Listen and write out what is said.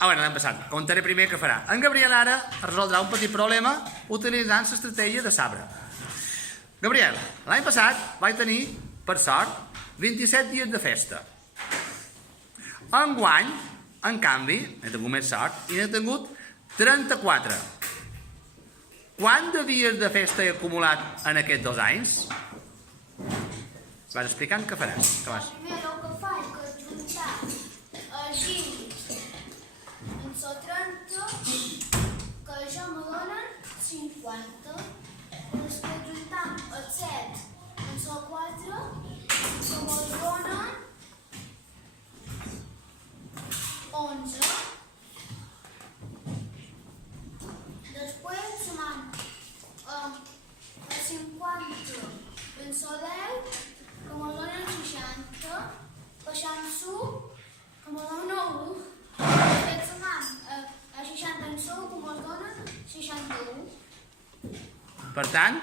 Bueno, l'any passat. Contaré primer què farà. En Gabriel ara resoldrà un petit problema utilitzant l'estratègia de sabre. Gabriel, l'any passat vaig tenir, per sort, 27 dies de festa. Enguany, en canvi, he tingut més sort i n'he tingut 34. Quant de dies de festa he acumulat en aquests 2 anys? Vas explicant què faràs. Primer el que faig és juntar els 20 en so 30, que això me donen 50. Després juntam els 7 en so 4, que me donen 11. Després sumam els 50 en so 10, que me donen 60, baixant su, que me donen 1. Després sumam a 60 en su, que me donen 61. Per tant,